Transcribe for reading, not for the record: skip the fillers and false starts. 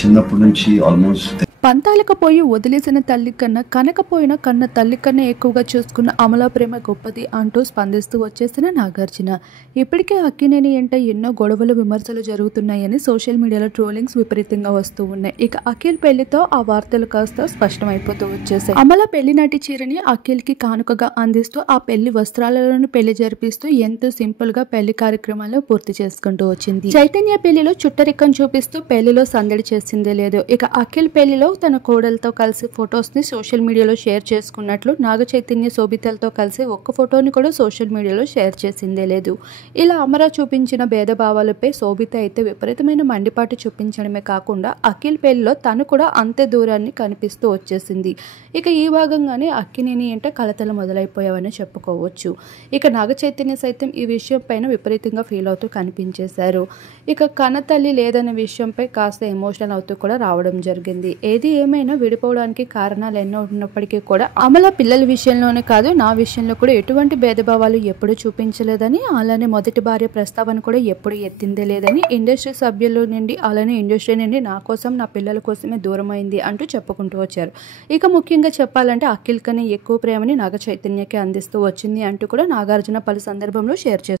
చిన్నప్పటి నుంచి ఆల్మోస్ట్ పంతాలకు పోయి వదిలేసిన తల్లి కన్నా కనకపోయినా కన్న తల్లి కన్నా ఎక్కువగా చూసుకున్న అమల ప్రేమ గొప్పది అంటూ స్పందిస్తూ వచ్చేసిన నాగార్జున. ఇప్పటికే అక్కినేని ఎంట ఎన్నో గొడవలు విమర్శలు జరుగుతున్నాయని సోషల్ మీడియాలో ట్రోలింగ్స్ విపరీతంగా వస్తూ ఉన్నాయి. ఇక అఖిల్ పెళ్లితో ఆ వార్తలు కాస్త స్పష్టమైపోతూ వచ్చేసాయి. అమల పెళ్లి నాటి చీరని అఖిల్ కి కానుకగా అందిస్తూ ఆ పెళ్లి వస్త్రాలలోని పెళ్లి జరిపిస్తూ ఎంతో సింపుల్ గా పెళ్లి కార్యక్రమాలు పూర్తి చేసుకుంటూ వచ్చింది. చైతన్య పెళ్లిలో చుట్టరికం చూపిస్తూ పెళ్లిలో సందడి చేసిందే లేదు. ఇక అఖిల్ పెళ్లిలో తన కోడలతో కలిసి ఫొటోస్ ని సోషల్ మీడియాలో షేర్ చేసుకున్నట్లు నాగ చైతన్య శోభితలతో కలిసి ఒక్క ఫోటోని కూడా సోషల్ మీడియాలో షేర్ చేసిందే లేదు. ఇలా అమర చూపించిన భేదభావాలపై శోభిత అయితే విపరీతమైన మండిపాటు చూపించడమే కాకుండా అఖిల్ పెళ్లిలో తను కూడా అంతే దూరాన్ని కనిపిస్తూ వచ్చేసింది. ఇక ఈ భాగంగానే అక్కినేని ఎంట కలతలు మొదలైపోయావని చెప్పుకోవచ్చు. ఇక నాగ చైతన్య సైతం ఈ విషయం పైన విపరీతంగా ఫీల్ అవుతూ కనిపించేశారు. ఇక కన్నతల్లి లేదనే విషయంపై కాస్త ఎమోషనల్ అవుతూ కూడా రావడం జరిగింది. ఏది ఏమైనా విడిపోవడానికి కారణాలు ఎన్నో ఉన్నప్పటికీ కూడా అమల పిల్లల విషయంలోనే కాదు నా విషయంలో కూడా ఎటువంటి భేదభావాలు ఎప్పుడూ చూపించలేదని, అలానే మొదటి భార్య ప్రస్తావన కూడా ఎప్పుడు ఎత్తిందే లేదని, ఇండస్ట్రీ సభ్యుల నుండి అలానే ఇండస్ట్రీ నుండి నా కోసం నా పిల్లల కోసమే దూరం అయింది అంటూ చెప్పుకుంటూ వచ్చారు. ఇక ముఖ్యంగా చెప్పాలంటే అఖిల్ కన్నా ఎక్కువ ప్రేమని నాగ చైతన్యకి అందిస్తూ వచ్చింది అంటూ కూడా నాగార్జున పలు సందర్భంలో షేర్ చేశారు.